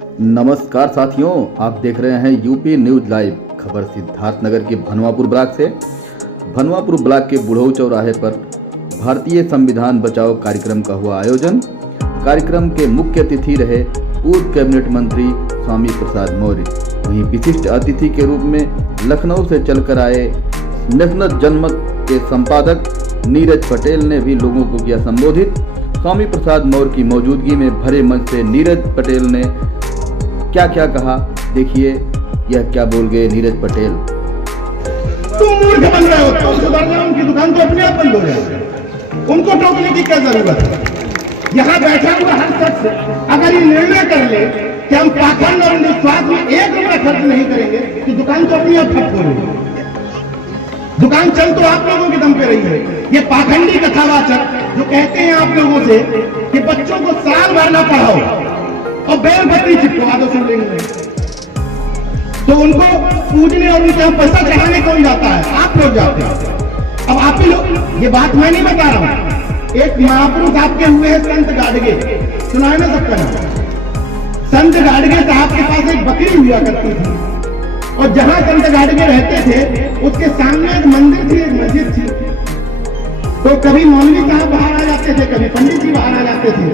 नमस्कार साथियों, आप देख रहे हैं यूपी न्यूज लाइव। खबर सिद्धार्थनगर के भनवापुर ब्लॉक से। भनवापुर ब्लॉक के बुढ़ऊ चौराहे पर भारतीय संविधान बचाओ कार्यक्रम का हुआ आयोजन। कार्यक्रम के मुख्य अतिथि रहे पूर्व कैबिनेट मंत्री स्वामी प्रसाद मौर्य। वहीं विशिष्ट अतिथि के रूप में लखनऊ से चलकर आए नेशनल जनमत के संपादक नीरज पटेल ने भी लोगों को किया संबोधित। स्वामी प्रसाद मौर्य की मौजूदगी में भरे मंच से नीरज पटेल ने क्या क्या कहा, देखिए यह क्या बोल गए नीरज पटेल। तुम मूर्ख बन रहे हो तो सुधरना, उनकी दुकान तो अपने आप बंद हो जाए, उनको टोकने की क्या जरूरत है। यहाँ बैठा हुआ हर शख्स अगर ये निर्णय कर ले कि हम पाखंड और अंधविश्वास में 1 रुपया खर्च नहीं करेंगे तो दुकान तो अपने आप ठप हो रही है। दुकान चल तो आप लोगों के दम पे रही है। ये पाखंडी कथावाचक जो कहते हैं आप लोगों से कि बच्चों को साल भर ना पढ़ाओ और बेलपत्री चिपकवा दो सिवलिंग में, तो उनको पूजने और उनके यहाँ पैसा चढ़ाने कौन जाता है? आप लोग जाते हैं। अब आप ही लोग, ये बात मैं नहीं बता रहा हूं। एक महापुरुष आपके हुए हैं संत गाडगे, सुना है ना सबका नाम? संत गाडगे साहब के पास एक बकरी हुआ करती थी और जहां संत गाडगे रहते थे उसके सामने एक मंदिर थी, एक मस्जिद थी। तो कभी मौलवी साहब बाहर आ जाते थे, कभी पंडित जी बाहर आ जाते थे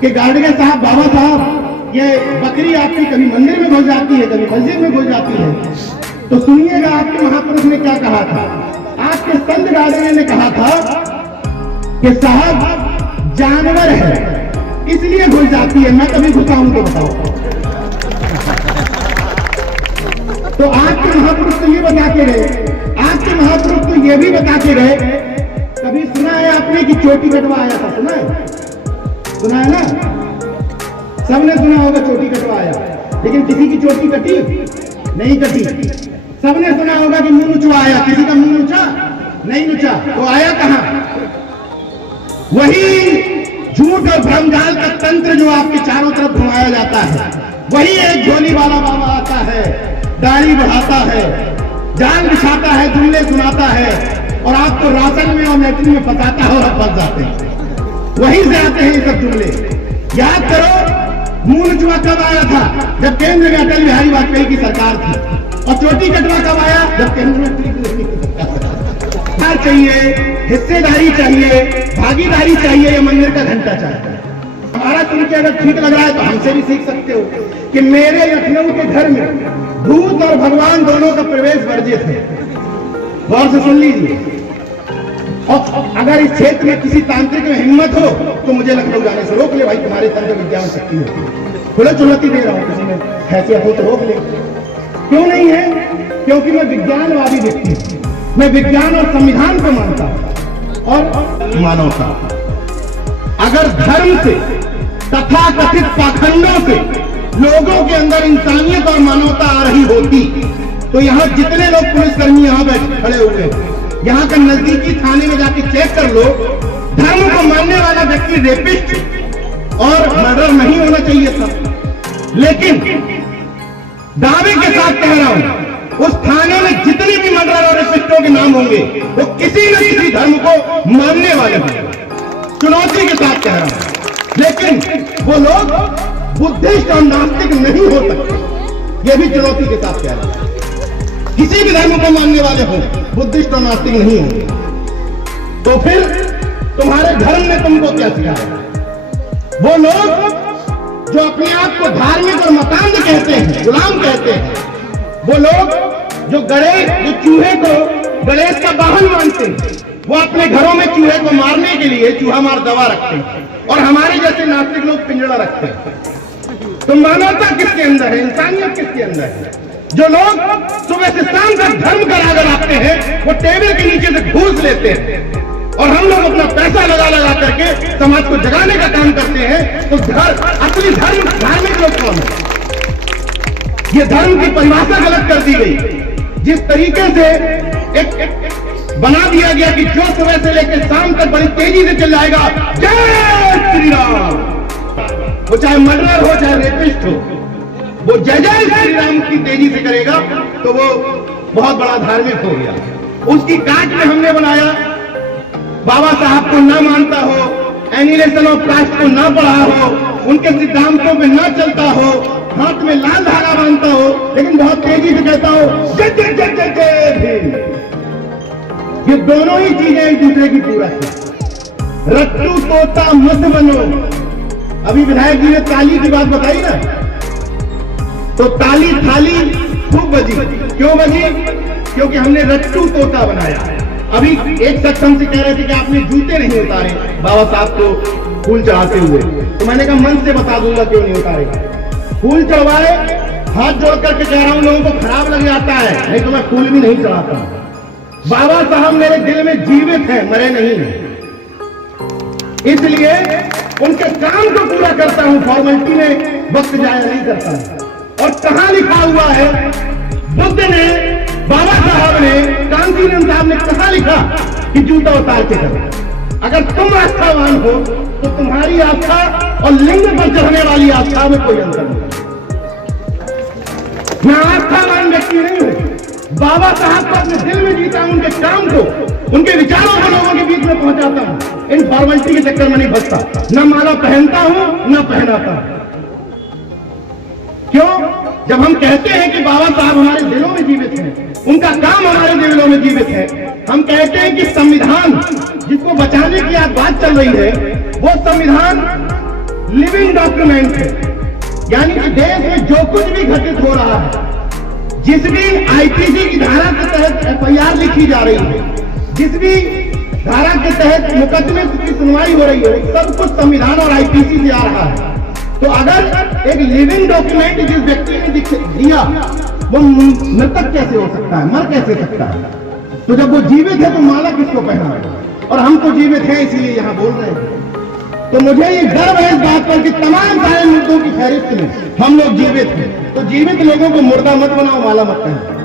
कि गाडगे साहब, बाबा साहब, ये बकरी आपकी कभी मंदिर में घुस जाती है, कभी मस्जिद में घुस जाती है। तो सुनिएगा आपके महापुरुष ने क्या कहा था। आपके संत गाडगे ने कहा था कि साहब जानवर है इसलिए घुस जाती है, मैं कभी घुसा हूं तो बताओ। तो आपके महापुरुष तो ये बता के गए, आपके महापुरुष तो ये भी बता के गए। कभी सुना है आपने कि चोटी कटवा आया था? सुना है? सुना है ना? सबने सुना होगा चोटी कटवा आया, लेकिन किसी की चोटी कटी नहीं कटी। सबने सुना होगा कि मुंह नुचवा आया, किसी का मुंह नुचा नहीं नुचा। तो आया कहां? वही झूठ और भ्रमजाल का तंत्र जो आपके चारों तरफ घुमाया जाता है, वही एक झोली वाला बाबा आता है, दाढ़ी बढ़ाता है, जाल बिछाता है, जुमले सुनाता है और आपको राशन में और लैट्रिन में फंसाता है और आप फंस जाते हैं। वहीं से आते हैं ये सब जुमले। याद करो, मुंह नुचवा कब आया था? जब केंद्र में अटल बिहारी वाजपेयी की सरकार थी। और चोटी कटवा कब आया? जब केंद्र में चाहिए, हिस्सेदारी चाहिए, भागीदारी चाहिए, या मंदिर का घंटा चाहिए। हमारा सुन के अगर ठीक लग रहा है तो हमसे भी सीख सकते हो कि मेरे लखनऊ के घर में भूत और भगवान दोनों का प्रवेश वर्जित है। गौर से सुन लीजिए। और अगर इस क्षेत्र में किसी तांत्रिक में हिम्मत हो तो मुझे लखनऊ जाने से रोक ले भाई, तुम्हारे तंत्र विद्या में शक्ति होती। खुला चुनौती दे रहा हूं, किसी में हैसियत हो तो रोक ले। क्यों नहीं है? क्योंकि मैं विज्ञानवादी व्यक्ति हूं। मैं विज्ञान और संविधान को मानता हूं और मानवता। अगर धर्म से तथा कथित पाखंडों से लोगों के अंदर इंसानियत और मानवता आ रही होती तो यहाँ जितने लोग पुलिसकर्मी यहाँ बैठे खड़े हुए, यहाँ का नजदीकी थाने में जाके चेक कर लो, धर्म को मानने वाला व्यक्ति रेपिस्ट और मर्डर नहीं होना चाहिए था। लेकिन दावे के साथ कह रहा हूं, उस थाने में जितने भी मर्डर और रेपिस्टों के नाम होंगे वो किसी न किसी धर्म को मानने वाले होंगे। चुनौती के साथ कह रहा हूं। लेकिन वो लोग बुद्धिस्ट और नास्तिक नहीं हो सकते, ये भी चुनौती के साथ कह रहा हूं। किसी भी धर्म को मानने वाले हो, बुद्धिस्ट और नास्तिक नहीं होंगे। तो फिर तुम्हारे धर्म ने तुमको क्या सिखाया? वो लोग जो अपने आप को धार्मिक और मतांध कहते हैं, गुलाम कहते हैं, वो लोग जो चूहे को गणेश का वाहन मानते हैं, वो अपने घरों में चूहे को मारने के लिए चूहा मार दवा रखते हैं और हमारे जैसे नास्तिक लोग पिंजड़ा रखते हैं। तो मानवता किसके अंदर है? इंसानियत किसके अंदर है? जो लोग सुबह से शाम तक धर्म का राग लगाते हैं वो टेबल के नीचे से घूस लेते हैं और हम लोग अपना पैसा लगा लगा करके समाज को जगाने का काम करते हैं। तो असली धर्म धार्मिक लोग कौन है? ये धर्म की परिभाषा गलत कर दी गई। जिस तरीके से एक बना दिया गया कि जो सुबह से लेकर शाम तक बड़ी तेजी से चल जाएगा जय श्री राम, वो चाहे मर्डर हो चाहे रेपिस्ट हो, वो जय जय श्री राम की तेजी से करेगा तो वो बहुत बड़ा धार्मिक हो गया। उसकी काट में हमने बनाया, बाबा साहब को न मानता हो, एनिलेशन ऑफ कास्ट को न पढ़ा हो, उनके सिद्धांतों पे न चलता हो, हाथ लेकिन बहुत तेजी से कहता हूं जय जय जय जय जय भीम। ये दोनों ही चीजें एक दूसरे की पूरक है। रट्टू तोता मत बनो। अभी विधायक जी ने ताली की बात बताई ना, तो ताली थाली खूब बजी। क्यों बजी? क्योंकि हमने रट्टू तोता बनाया। अभी एक शख्स हमसे कह रहे थे कि आपने जूते नहीं उतारे बाबा साहब को फूल चढ़ाते हुए, तो मैंने कहा मन से बता दूंगा क्यों नहीं उतारे। फूल चढ़वाए, हाथ जोड़ करके कह रहा हूं, लोगों को खराब लग जाता है, नहीं तो मैं फूल भी नहीं चढ़ाता। बाबा साहब मेरे दिल में जीवित हैं, मरे नहीं हैं, इसलिए उनके काम को पूरा करता हूं, फॉर्मेलिटी में वक्त जाया नहीं करता। और कहां लिखा हुआ है, बुद्ध ने, बाबा साहब ने, कांसीराम साहब ने कहां लिखा कि जूता उतार के करो। अगर तुम आस्थावान हो तो तुम्हारी आस्था और लिंग पर चढ़ने वाली आस्था में कोई अंतर नहीं। मैं आस्थावान व्यक्ति नहीं हूं, बाबा साहब को अपने दिल में जीता हूं, उनके काम को, उनके विचारों को लोगों के बीच में पहुंचाता हूं। इन फॉर्मेलिटी के चक्कर में नहीं फंसता, न माला पहनता हूं न पहनाता हूं। क्यों? जब हम कहते हैं कि बाबा साहब हमारे दिलों में जीवित हैं, उनका काम हमारे दिलों में जीवित है, हम कहते हैं कि संविधान जिसको बचाने की आज बात चल रही है, वो संविधान लिविंग डॉक्यूमेंट है। यानी कि देश में जो कुछ भी घटित हो रहा है, जिस भी आईपीसी की धारा के तहत एफआईआर लिखी जा रही है, जिस भी धारा के तहत मुकदमे की सुनवाई हो रही है, सब कुछ संविधान और आईपीसी से आ रहा है। तो अगर एक लिविंग डॉक्यूमेंट जिस व्यक्ति ने दिया, वो मृतक कैसे हो सकता है, मर कैसे सकता है? तो जब वो जीवित है तो माला किसको पहना? और हम तो जीवित हैं इसलिए यहां बोल रहे हैं। तो मुझे ये गर्व है इस बात पर कि तमाम सारे मुद्दों की फहरिस्त में हम लोग जीवित हैं। तो जीवित लोगों को मुर्दा मत बनाओ, माला मत पहनाओ।